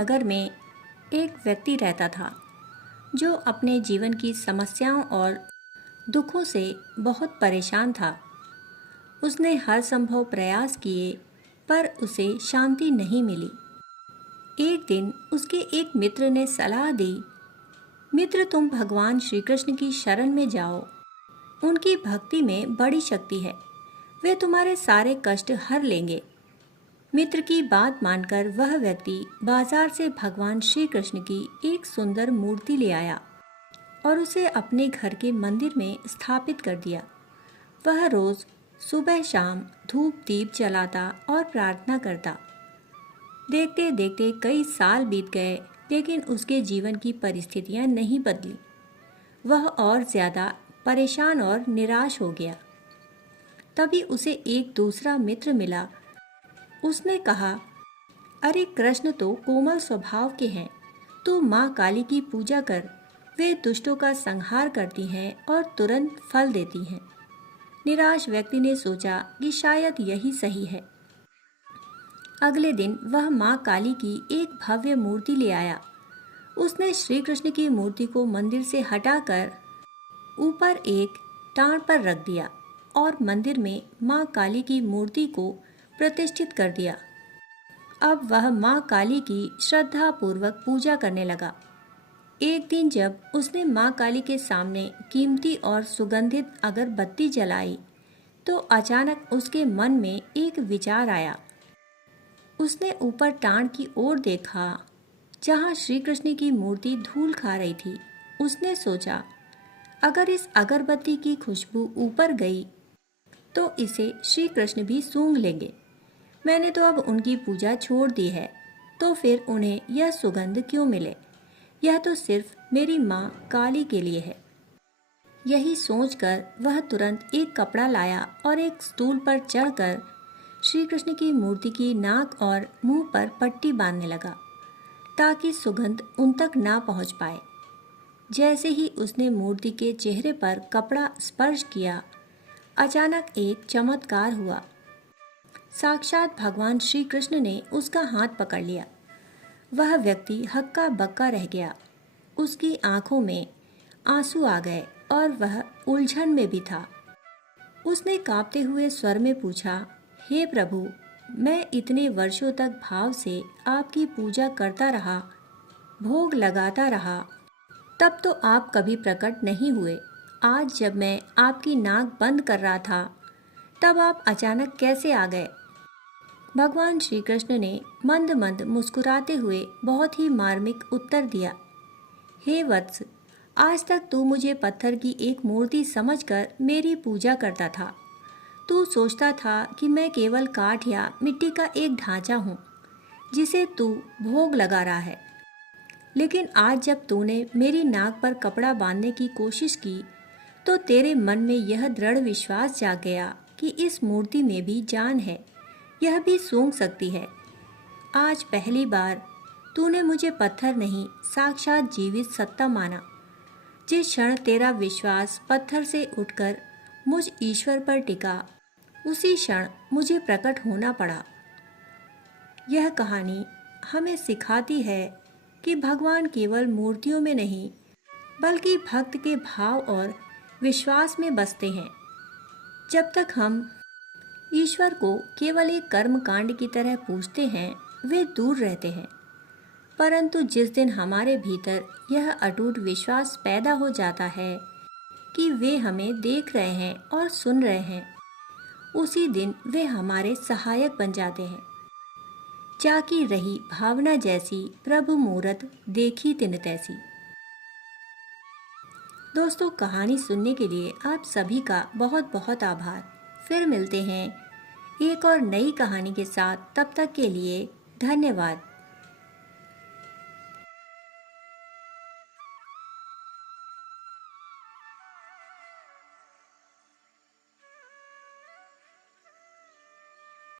नगर में एक व्यक्ति रहता था जो अपने जीवन की समस्याओं और दुखों से बहुत परेशान था। उसने हर संभव प्रयास किए पर उसे शांति नहीं मिली। एक दिन उसके एक मित्र ने सलाह दी, मित्र तुम भगवान श्री कृष्ण की शरण में जाओ, उनकी भक्ति में बड़ी शक्ति है, वे तुम्हारे सारे कष्ट हर लेंगे। मित्र की बात मानकर वह व्यक्ति बाजार से भगवान श्री कृष्ण की एक सुंदर मूर्ति ले आया और उसे अपने घर के मंदिर में स्थापित कर दिया। वह रोज सुबह शाम धूप दीप जलाता और प्रार्थना करता। देखते देखते कई साल बीत गए, लेकिन उसके जीवन की परिस्थितियां नहीं बदली। वह और ज्यादा परेशान और निराश हो गया। तभी उसे एक दूसरा मित्र मिला। उसने कहा, अरे कृष्ण तो कोमल स्वभाव के हैं, तू माँ काली की पूजा कर, वे दुष्टों का संहार करती हैं और तुरंत फल देती हैं। निराश व्यक्ति ने सोचा कि शायद यही सही है। अगले दिन वह माँ काली की एक भव्य मूर्ति ले आया। उसने श्री कृष्ण की मूर्ति को मंदिर से हटाकर ऊपर एक टांड पर रख दिया और मंदिर में माँ काली की मूर्ति को प्रतिष्ठित कर दिया। अब वह माँ काली की श्रद्धा पूर्वक पूजा करने लगा। एक दिन जब उसने माँ काली के सामने कीमती और सुगंधित अगरबत्ती जलाई तो अचानक उसके मन में एक विचार आया। उसने ऊपर टांड की ओर देखा जहाँ श्री कृष्ण की मूर्ति धूल खा रही थी। उसने सोचा, अगर इस अगरबत्ती की खुशबू ऊपर गई तो इसे श्री कृष्ण भी सूंघ लेंगे। मैंने तो अब उनकी पूजा छोड़ दी है, तो फिर उन्हें यह सुगंध क्यों मिले? यह तो सिर्फ मेरी माँ काली के लिए है। यही सोचकर वह तुरंत एक कपड़ा लाया और एक स्टूल पर चढ़कर श्री कृष्ण की मूर्ति की नाक और मुंह पर पट्टी बांधने लगा ताकि सुगंध उन तक ना पहुंच पाए। जैसे ही उसने मूर्ति के चेहरे पर कपड़ा स्पर्श किया, अचानक एक चमत्कार हुआ। साक्षात भगवान श्री कृष्ण ने उसका हाथ पकड़ लिया। वह व्यक्ति हक्का बक्का रह गया। उसकी आंखों में आंसू आ गए और वह उलझन में भी था। उसने कांपते हुए स्वर में पूछा, हे प्रभु, मैं इतने वर्षों तक भाव से आपकी पूजा करता रहा, भोग लगाता रहा, तब तो आप कभी प्रकट नहीं हुए। आज जब मैं आपकी नाक बंद कर रहा था, तब आप अचानक कैसे आ गए? भगवान श्री कृष्ण ने मंद मंद मुस्कुराते हुए बहुत ही मार्मिक उत्तर दिया, हे वत्स, आज तक तू मुझे पत्थर की एक मूर्ति समझकर मेरी पूजा करता था। तू सोचता था कि मैं केवल काठ या मिट्टी का एक ढांचा हूँ जिसे तू भोग लगा रहा है। लेकिन आज जब तूने मेरी नाक पर कपड़ा बांधने की कोशिश की तो तेरे मन में यह दृढ़ विश्वास जाग गया कि इस मूर्ति में भी जान है, यह भी सूंघ सकती है। आज पहली बार तूने मुझे पत्थर नहीं, साक्षात जीवित सत्ता माना। जिस क्षण तेरा विश्वास पत्थर से उठकर मुझ ईश्वर पर टिका, उसी क्षण मुझे प्रकट होना पड़ा। यह कहानी हमें सिखाती है कि भगवान केवल मूर्तियों में नहीं, बल्कि भक्त के भाव और विश्वास में बसते हैं। जब तक हम ईश्वर को केवल एक कर्म कांड की तरह पूजते हैं, वे दूर रहते हैं। परंतु जिस दिन हमारे भीतर यह अटूट विश्वास पैदा हो जाता है कि वे हमें देख रहे हैं और सुन रहे हैं, उसी दिन वे हमारे सहायक बन जाते हैं। जाकी रही भावना जैसी, प्रभु मूरत देखी तिन तैसी। दोस्तों, कहानी सुनने के लिए आप सभी का बहुत बहुत आभार। फिर मिलते हैं एक और नई कहानी के साथ। तब तक के लिए धन्यवाद।